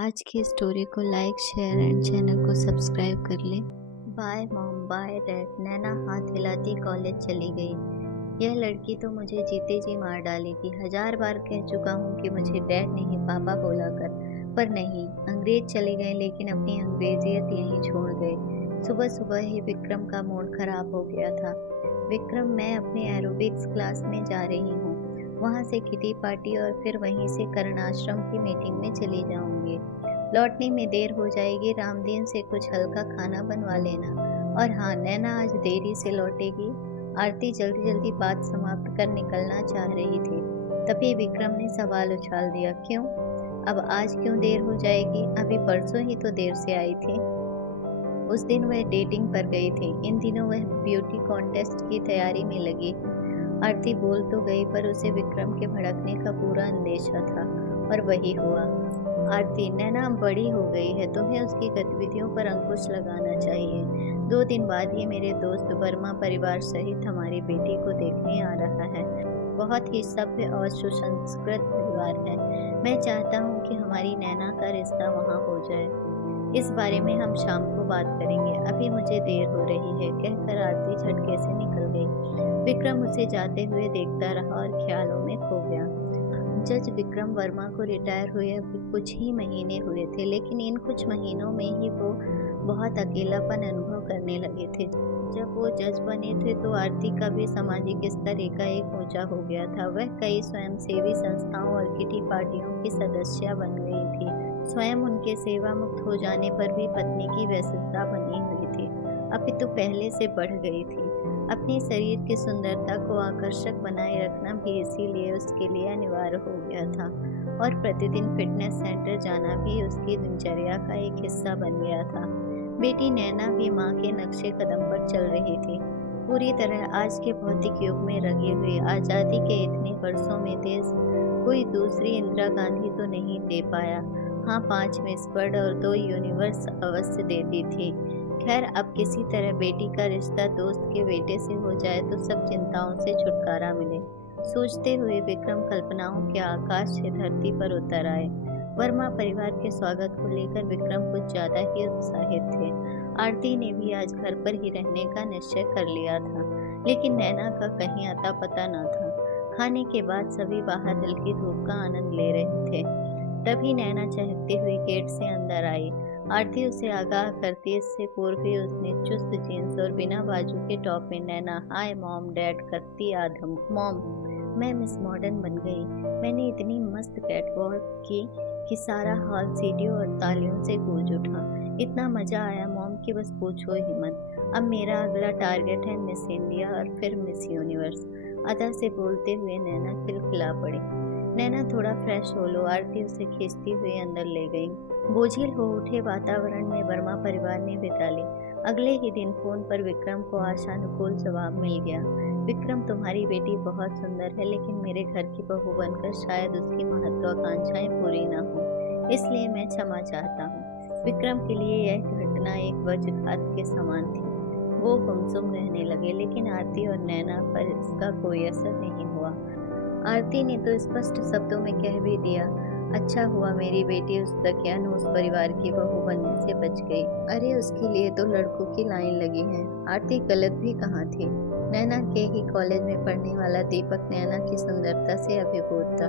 आज की स्टोरी को लाइक शेयर एंड चैनल को सब्सक्राइब कर ले। Bye mom bye dad. Naina हाथ हिलाती कॉलेज चली गई। यह लड़की तो मुझे जीते जी मार डालेगी। 1000 बार कह चुका हूँ कि मुझे डैड नहीं पापा बोला कर, पर नहीं। अंग्रेज चले गए लेकिन अपनी अंग्रेजियत यहीं छोड़ गए। सुबह सुबह ही विक्रम का मूड खराब हो गया था। विक्रम, मैं अपने एरोबिक्स क्लास में जा रही हूँ। वहाँ से किटी पार्टी और फिर वहीं से कर्ण आश्रम की मीटिंग में चली जाऊंगी। लौटने में देर हो जाएगी। रामदीन से कुछ हल्का खाना बनवा लेना। और हाँ, नैना आज देरी से लौटेगी। आरती जल्दी जल्दी बात समाप्त कर निकलना चाह रही थी, तभी विक्रम ने सवाल उछाल दिया, क्यों? अब आज क्यों देर हो जाएगी? अभी परसों ही तो देर से आई थी। उस दिन वह डेटिंग पर गई थी। इन दिनों वह ब्यूटी कॉन्टेस्ट की तैयारी में लगी। आरती बोल तो गई, पर उसे विक्रम के भड़कने का पूरा अंदेशा था, और वही हुआ। आरती, नैना बड़ी हो गई है, तुम्हें उसकी गतिविधियों पर अंकुश लगाना चाहिए। 2 दिन बाद ही मेरे दोस्त वर्मा परिवार सहित हमारी बेटी को देखने आ रहा है। बहुत ही सभ्य और सुसंस्कृत परिवार है। मैं चाहता हूँ कि हमारी नैना का रिश्ता वहाँ हो जाए। इस बारे में हम शाम को बात करेंगे, अभी मुझे देर हो रही है, कहकर आरती झटके से निकल गई। विक्रम उसे जाते हुए देखता रहा और ख्यालों में खो गया। जज विक्रम वर्मा को रिटायर हुए अभी कुछ ही महीने हुए थे, लेकिन इन कुछ महीनों में ही वो बहुत अकेलापन अनुभव करने लगे थे। जब वो जज बने थे तो आरती का भी सामाजिक स्तर एकाएक ऊंचा हो गया था। वह कई स्वयंसेवी संस्थाओं और किटी पार्टियों की सदस्य बन गई थी। स्वयं उनके सेवा मुक्त हो जाने पर भी पत्नी की व्यस्तता बनी हुई थी, अपितु पहले से बढ़ गई थी। अपने शरीर की सुंदरता को आकर्षक बनाए रखना भी इसीलिए उसके लिए अनिवार्य हो गया था, और प्रतिदिन फिटनेस सेंटर जाना भी उसकी दिनचर्या का एक हिस्सा बन गया था। बेटी नैना भी माँ के नक्शे कदम पर चल रही थी, पूरी तरह आज के भौतिक युग में रंगी हुई। आज़ादी के इतने वर्षों में देश कोई दूसरी इंदिरा गांधी तो नहीं दे पाया। हाँ, 5 मिस वर्ल्ड और 2 यूनिवर्स अवश्य देती थी। खैर, अब किसी तरह बेटी का रिश्ता दोस्त के बेटे से हो जाए तो सब चिंताओं से छुटकारा मिले। सोचते हुए विक्रम कल्पनाओं के आकाश से धरती पर उतर आए। वर्मा परिवार के स्वागत को लेकर विक्रम कुछ ज्यादा ही उत्साहित थे। आरती ने भी आज घर पर ही रहने का निश्चय कर लिया था, लेकिन नैना का कहीं अता पता न था। खाने के बाद सभी बाहर हल्की धूप का आनंद ले रहे थे, तभी नैना चहकती हुई गेट से अंदर आई। आरती उसे आगाह करती, इससे पूर्व ही उसने चुस्त जीन्स और बिना बाजू के टॉप में नैना हाय मॉम डैड करती आधम। मॉम, मैं मिस मॉडर्न बन गई। मैंने इतनी मस्त कैटवॉक की कि सारा हॉल सीटियों और तालियों से गूंज उठा। इतना मजा आया मॉम कि बस पूछो ही मत। अब मेरा अगला टारगेट है मिस इंडिया और फिर मिस यूनिवर्स। अदा से बोलते हुए नैना खिलखिला पड़ी। नैना, थोड़ा फ्रेश हो लो। आरती उसे खींचती हुई अंदर ले गई। बोझिल हो उठे वातावरण में वर्मा परिवार ने बिता ली। अगले ही दिन फोन पर विक्रम को आशानुकूल जवाब मिल गया। विक्रम, तुम्हारी बेटी बहुत सुंदर है, लेकिन मेरे घर की बहू बनकर शायद उसकी महत्वाकांक्षाएं पूरी न हो, इसलिए मैं क्षमा चाहता हूँ। विक्रम के लिए यह घटना एक वज्रघात के समान थी। वो गुमसुम रहने लगे, लेकिन आरती और नैना पर इसका कोई असर नहीं हुआ। आरती ने तो स्पष्ट शब्दों में कह भी दिया, अच्छा हुआ मेरी बेटी उस दकियानूस परिवार की बहू बनने से बच गई। अरे, उसके लिए तो लड़कों की लाइन लगी है। आरती गलत भी कहाँ थी। नैना के ही कॉलेज में पढ़ने वाला दीपक नैना की सुंदरता से अभिभूत था।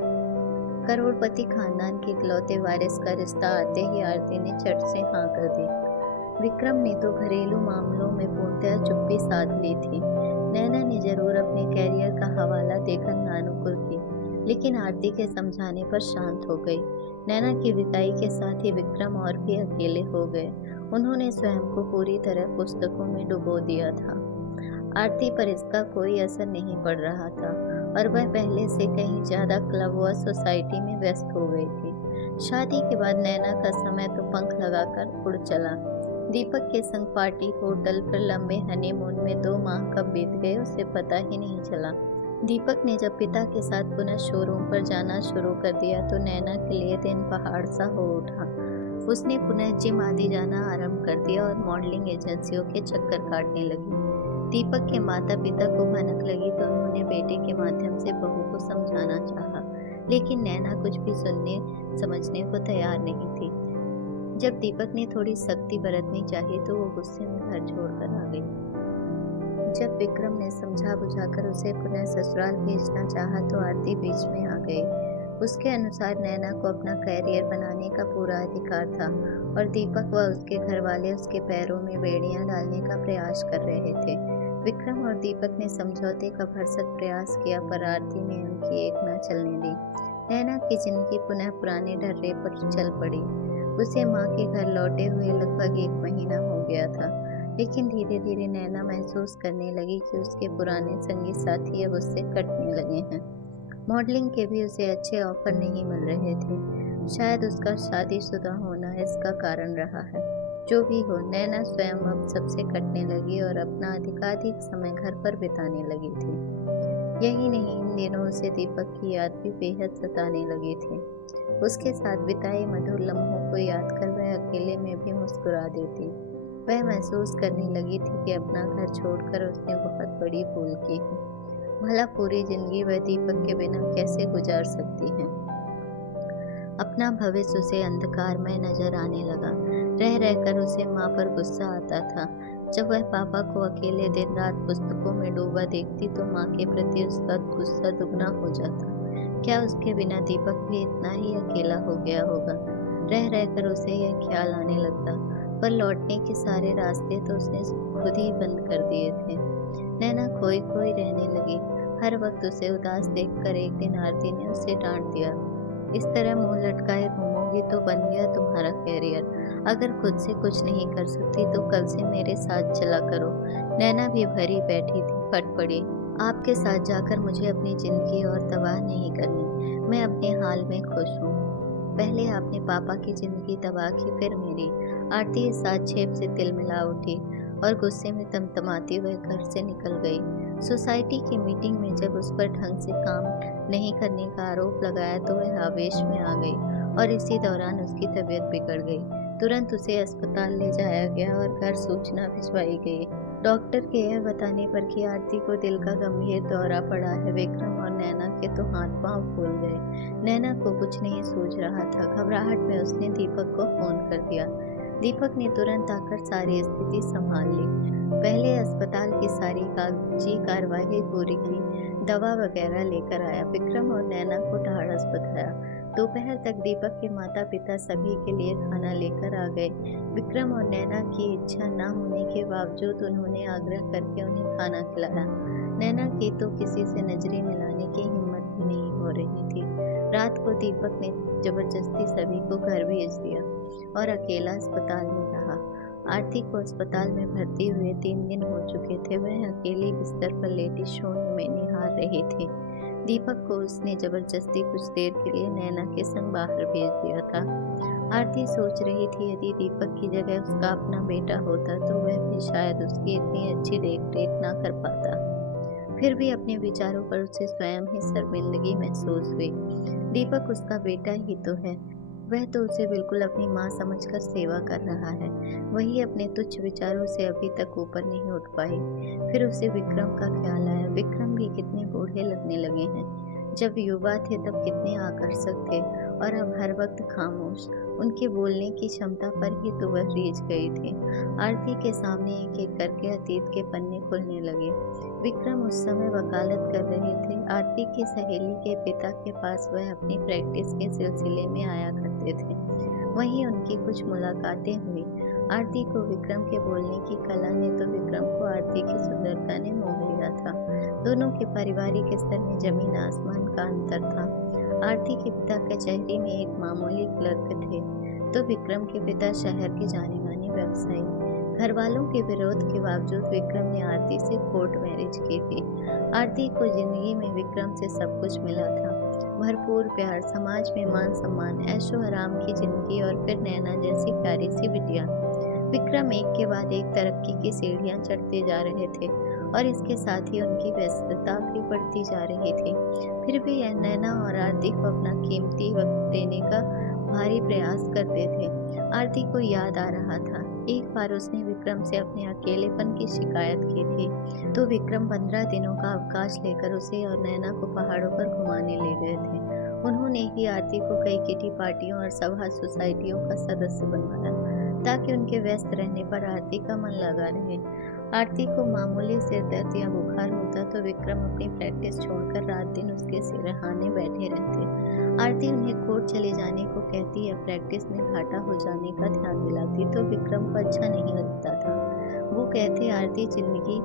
करोड़पति खानदान के इकलौते वारिस का रिश्ता आते ही आरती ने झट से हाँ कर दी। विक्रम ने तो घरेलू मामलों में पूर्णतः चुप्पी साध ली थी। नैना ने जरूर अपने कैरियर का हवाला देकर नानुकुर की, लेकिन आरती के समझाने पर शांत हो गई। नैना की विदाई के साथ ही विक्रम और भी अकेले हो गए। उन्होंने स्वयं को पूरी तरह पुस्तकों में डुबो दिया था। आरती पर इसका कोई असर नहीं पड़ रहा था, और वह पहले से कहीं ज्यादा क्लब व सोसाइटी में व्यस्त हो गई थी। शादी के बाद नैना का समय तो पंख लगाकर उड़ चला। दीपक के संग पार्टी, होटल, फिर लंबे हनीमून में 2 माह कब बीत गए उसे पता ही नहीं चला। दीपक ने जब पिता के साथ पुनः शोरूम पर जाना शुरू कर दिया तो नैना के लिए दिन पहाड़ सा हो उठा। उसने पुनः जिम आदि जाना आरंभ कर दिया और मॉडलिंग एजेंसियों के चक्कर काटने लगी। दीपक के माता पिता को भनक लगी तो उन्होंने बेटे के माध्यम से बहू को समझाना चाहा, लेकिन नैना कुछ भी सुनने समझने को तैयार नहीं थी। जब दीपक ने थोड़ी सख्ती बरतनी चाही तो वो गुस्से में घर छोड़कर आ गई। जब विक्रम ने समझा बुझाकर उसे पुनः ससुराल भेजना चाहा तो आरती बीच में आ गई। उसके अनुसार नैना को अपना कैरियर बनाने का पूरा अधिकार था और दीपक व उसके घर वाले उसके पैरों में बेड़ियां डालने का प्रयास कर रहे थे। विक्रम और दीपक ने समझौते का भरसक प्रयास किया पर आरती ने उनकी एक न चलने दी। नैना की जिंदगी पुनः पुराने ढर्रे पर चल पड़ी। उसे माँ के घर लौटे हुए लगभग 1 महीना हो गया था, लेकिन धीरे धीरे नैना महसूस करने लगी कि उसके पुराने संगी साथी अब उससे कटने लगे हैं। मॉडलिंग के भी उसे अच्छे ऑफर नहीं मिल रहे थे। शायद उसका शादीशुदा होना इसका कारण रहा है। जो भी हो, नैना स्वयं अब सबसे कटने लगी और अपना अधिकाधिक समय घर पर बिताने लगी थी। यही नहीं, इन दिनों उसे दीपक की याद भी बेहद सताने लगी थी। उसके साथ बिताए मधुर लम्हों को याद कर वह अकेले में भी मुस्कुरा देती। वह महसूस करने लगी थी कि अपना घर छोड़कर उसने बहुत बड़ी भूल की है। भला पूरी जिंदगी वह दीपक के बिना कैसे गुजार सकती है। अपना भविष्य उसे अंधकारमय नजर आने लगा। रह रहकर उसे माँ पर गुस्सा आता था। जब वह पापा को अकेले दिन रात पुस्तकों में डूबा देखती तो माँ के प्रति उसका गुस्सा दुगना हो जाता। क्या उसके बिना दीपक भी इतना ही अकेला हो गया होगा? रह रहकर उसे यह ख्याल आने लगता, पर लौटने के सारे रास्ते तो उसने खुद ही बंद कर दिए थे। नैना खोई खोई रहने लगी। हर वक्त उसे उदास देखकर एक दिन आरती ने उसे डांट दिया। इस तरह मुंह लटकाए घूमोगी तो बन गया तुम्हारा कैरियर। अगर खुद से कुछ नहीं कर सकती तो कल से मेरे साथ चला करो। नैना भी भरी बैठी थी, फट पड़ी। आपके साथ जाकर मुझे अपनी जिंदगी और तबाह नहीं करनी। मैं अपने हाल में खुश हूँ। पहले आपने पापा की जिंदगी तबाह की, फिर मेरी। आरती इस आक्षेप से तिलमिला उठी और गुस्से में तमतमाती हुए घर से निकल गई। सोसाइटी की मीटिंग में जब उस पर ढंग से काम नहीं करने का आरोप लगाया तो वह आवेश में आ गई और इसी दौरान उसकी तबीयत बिगड़ गई। तुरंत उसे अस्पताल ले जाया गया और घर सूचना भिजवाई गई। डॉक्टर के यह बताने पर कि आरती को दिल का गंभीर दौरा पड़ा है। विक्रम और नैना के तो हाथ पांव फूल गए। नैना को कुछ नहीं सूझ रहा था। घबराहट में उसने दीपक को फोन कर दिया। दीपक ने तुरंत आकर सारी स्थिति संभाल ली। पहले अस्पताल की सारी कागजी कार्रवाई पूरी की, दवा वगैरह लेकर आया। विक्रम और नैना को ढाढ़स बंधाया। दोपहर तक दीपक के माता पिता सभी के लिए खाना लेकर आ गए। विक्रम और नैना की इच्छा न होने के बावजूद उन्होंने आग्रह करके उन्हें खाना खिलाया। नैना की तो किसी से नजरें मिलाने की हिम्मत भी नहीं हो रही थी। रात को दीपक ने जबरदस्ती सभी को घर भेज दिया और अकेला अस्पताल में रहा। आरती को अस्पताल में भर्ती हुए 3 दिन हो चुके थे। वह अकेली बिस्तर पर लेटी शून्य में निहार रही थी। दीपक को उसने जबरदस्ती कुछ देर के लिए नैना के संग बाहर भेज दिया था। आरती सोच रही थी यदि दीपक की जगह उसका अपना बेटा होता तो वह भी शायद उसकी इतनी अच्छी देख रेख ना कर पाता। फिर भी अपने विचारों पर उसे स्वयं ही शर्मिंदगी महसूस हुई। दीपक उसका बेटा ही तो है। वह तो उसे बिल्कुल अपनी माँ समझकर सेवा कर रहा है। वही अपने तुच्छ विचारों से अभी तक ऊपर नहीं उठ पाई। फिर उसे विक्रम का ख्याल आया। विक्रम भी कितने बूढ़े लगने लगे हैं। जब युवा थे तब कितने आकर्षक थे और अब हर वक्त खामोश। उनके बोलने की क्षमता पर ही तो वह रीझ गई थी। आरती के सामने एक एक करके अतीत के पन्ने खुलने लगे। विक्रम उस समय वकालत कर रहे थे। आरती की सहेली के पिता के पास वह अपनी प्रैक्टिस के सिलसिले में आया करते थे। वहीं उनकी कुछ मुलाकातें हुई। आरती को विक्रम के बोलने की कला ने तो विक्रम को आरती की सुंदरता ने मोह लिया था। दोनों के पारिवारिक स्तर में जमीन आसमान का अंतर था। आरती के पिता कचहरी में एक मामूली क्लर्क थे तो विक्रम के पिता शहर के जाने माने व्यवसायी। घर वालों के विरोध के बावजूद विक्रम ने आरती से कोर्ट मैरिज की थी। आरती को जिंदगी में विक्रम से सब कुछ मिला था। भरपूर प्यार, समाज में मान सम्मान, ऐशो आराम की जिंदगी और फिर नैना जैसी प्यारी सी बिटिया। विक्रम एक के बाद एक तरक्की की सीढ़ियां चढ़ते जा रहे थे और इसके साथ ही उनकी व्यस्तता भी बढ़ती जा रही थी। फिर भी यह नैना और आरती को अपना कीमती वक्त देने का भारी प्रयास करते थे। आरती को याद आ रहा था। एक बार उसने विक्रम से अपने अकेलेपन की शिकायत की थी तो विक्रम 15 दिनों का अवकाश लेकर उसे और नैना को पहाड़ों पर घुमाने ले गए थे उन्होंने ही आरती को कई किटी पार्टियों और सभा सोसाइटियों का सदस्य बनवाया ताकि उनके व्यस्त रहने पर आरती का मन लगा रहे। आरती को मामूली सिर दर्द या बुखार होता तो विक्रम अपनी प्रैक्टिस छोड़कर रात दिन उसके सिरहाने बैठे रहते। आरती उन्हें कोर्ट चले जाने को कहती या प्रैक्टिस में घाटा हो जाने का ध्यान दिलाती तो विक्रम को अच्छा नहीं लगता था। वो कहते, आरती, जिंदगी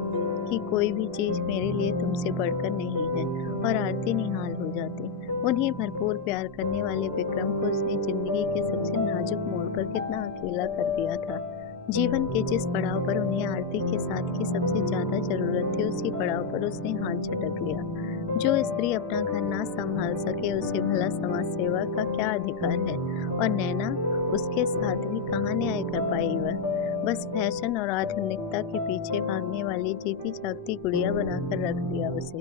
की कोई भी चीज मेरे लिए तुमसे बढ़कर नहीं है, और आरती निहाल हो जाती। उन्हें भरपूर प्यार करने वाले विक्रम को उसने जिंदगी के सबसे नाजुक मोड़ पर कितना अकेला कर दिया था। जीवन के जिस पड़ाव पर उन्हें आरती के साथ की सबसे ज्यादा जरूरत थी, उसी पड़ाव पर उसने हाथ झटक लिया। जो स्त्री अपना घर ना संभाल सके उसे भला समाज सेवा का क्या अधिकार है, और नैना उसके साथ भी कहाँ न्याय कर पाई। वह बस फैशन और आधुनिकता के पीछे भागने वाली जीती जागती गुड़िया बनाकर रख दिया उसे।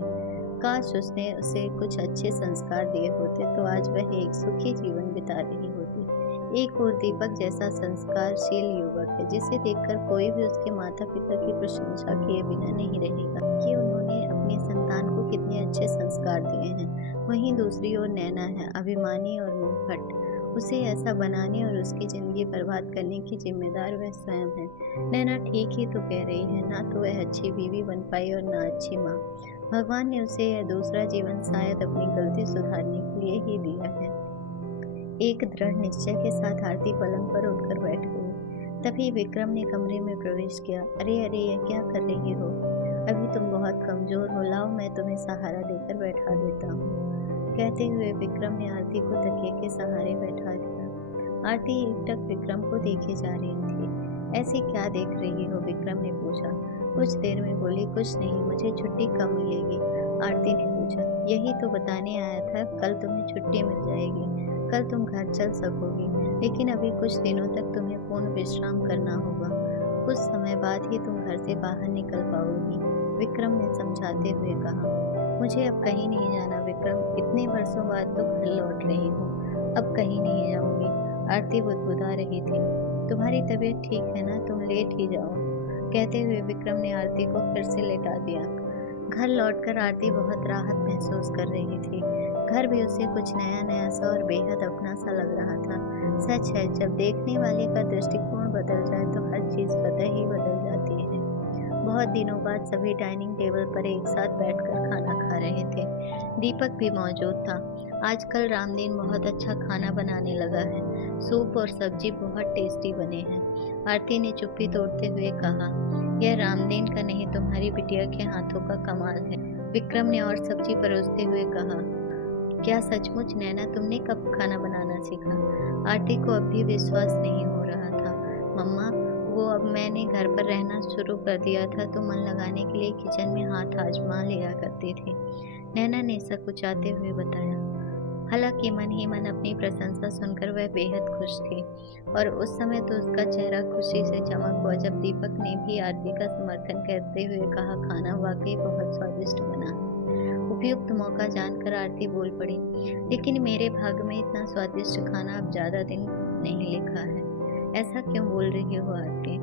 काश उसने उसे कुछ अच्छे संस्कार दिए होते तो आज वह एक सुखी जीवन बिता रही होती। एक और दीपक जैसा संस्कारशील युवक है जिसे देखकर कोई भी उसके माता पिता की प्रशंसा किए बिना नहीं रहेगा कि उन्होंने अपनी संतान को कितने अच्छे संस्कार दिए हैं। वहीं दूसरी ओर नैना है, अभिमानी और मुंहफट। उसे ऐसा बनाने और उसकी जिंदगी बर्बाद करने की जिम्मेदार वह स्वयं है। नैना ठीक ही तो कह रही है, ना तो वह अच्छी बीवी बन पाई और ना अच्छी माँ। भगवान ने उसे यह दूसरा जीवन शायद अपनी गलती सुधारने के लिए ही दिया है। एक दृढ़ निश्चय के साथ आरती पलंग पर उठकर बैठ गई। तभी विक्रम ने कमरे में प्रवेश किया। अरे अरे, यह क्या कर रही हो? अभी तुम बहुत कमजोर हो, लाओ मैं तुम्हें सहारा देकर बैठा देता हूँ। कहते हुए विक्रम ने आरती को तकिए के सहारे बैठा दिया। आरती एकटक विक्रम को देखे जा रही थी। ऐसे क्या देख रही हो? विक्रम ने पूछा। कुछ देर में बोली, कुछ नहीं, मुझे छुट्टी कब मिलेगी? आरती ने पूछा। यही तो बताने आया था, कल तुम्हें छुट्टी मिल जाएगी, कल तुम घर चल सकोगी, लेकिन अभी कुछ दिनों तक तुम्हें पूर्ण विश्राम करना होगा। कुछ समय बाद ही तुम घर से बाहर निकल पाओगी, विक्रम ने समझाते हुए कहा। मुझे अब कहीं नहीं जाना विक्रम, इतने वर्षों बाद तो घर लौट रही हूँ, अब कहीं नहीं जाऊंगी। आरती बुदबुदा रही थी। तुम्हारी तबीयत ठीक है ना, तुम लेट ही जाओ। कहते हुए विक्रम ने आरती को फिर से लेटा दिया। घर लौटकर आरती बहुत राहत महसूस कर रही थी। घर भी उसे कुछ नया नया सा और बेहद अपना सा लग रहा था। सच है, जब देखने वाले का दृष्टिकोण बदल जाए तो हर चीज स्वतः ही बदल जाती है। बहुत दिनों बाद सभी डाइनिंग टेबल पर एक साथ बैठकर खाना खा रहे थे। दीपक भी मौजूद था। आजकल रामदीन बहुत अच्छा खाना बनाने लगा है, सूप और सब्जी बहुत टेस्टी बने हैं। आरती ने चुप्पी तोड़ते हुए कहा। यह रामदीन का नहीं, तुम्हारी बिटिया के हाथों का कमाल है, विक्रम ने और सब्जी परोसते हुए कहा। क्या सचमुच नैना, तुमने कब खाना बनाना सीखा? आरती को अब भी विश्वास नहीं हो रहा था। मम्मा, वो अब मैंने घर पर रहना शुरू कर दिया था तो मन लगाने के लिए किचन में हाथ आजमा लिया करती थी, नैना ने सकुचाते हुए बताया। हालांकि मन ही मन अपनी प्रशंसा सुनकर वह बेहद खुश थी, और उस समय तो उसका चेहरा खुशी से चमक हुआ जब दीपक ने भी आरती का समर्थन करते हुए कहा, खाना वाकई बहुत स्वादिष्ट बना है। उपयुक्त मौका जानकर आरती बोल पड़ी, लेकिन मेरे भाग्य में इतना स्वादिष्ट खाना अब ज्यादा दिन नहीं लिखा है। ऐसा क्यों बोल रही हो आरती?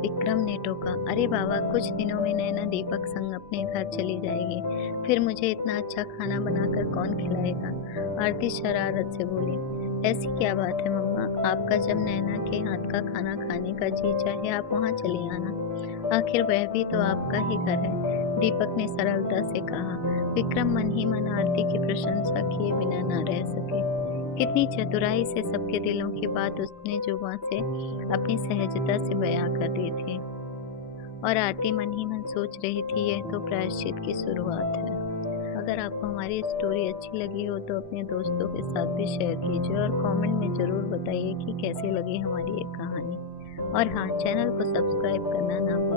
विक्रम ने टोका। अरे बाबा, कुछ दिनों में नैना दीपक संग अपने घर चली जाएगी, फिर मुझे इतना अच्छा खाना बनाकर कौन खिलाएगा? आरती शरारत से बोली। ऐसी क्या बात है मम्मा, आपका जब नैना के हाथ का खाना खाने का जी चाहे आप वहाँ चली आना, आखिर वह भी तो आपका ही घर है, दीपक ने सरलता से कहा। विक्रम मन ही मन आरती की प्रशंसा किए बिना न रह सके। कितनी चतुराई से सबके दिलों की बात उसने जुबान से अपनी सहजता से बयां कर दी थी, और आरती मन ही मन सोच रही थी, यह तो प्रायश्चित की शुरुआत है। अगर आपको हमारी स्टोरी अच्छी लगी हो तो अपने दोस्तों के साथ भी शेयर कीजिए और कमेंट में ज़रूर बताइए कि कैसी लगी हमारी ये कहानी। और हाँ, चैनल को सब्सक्राइब करना ना भूलें।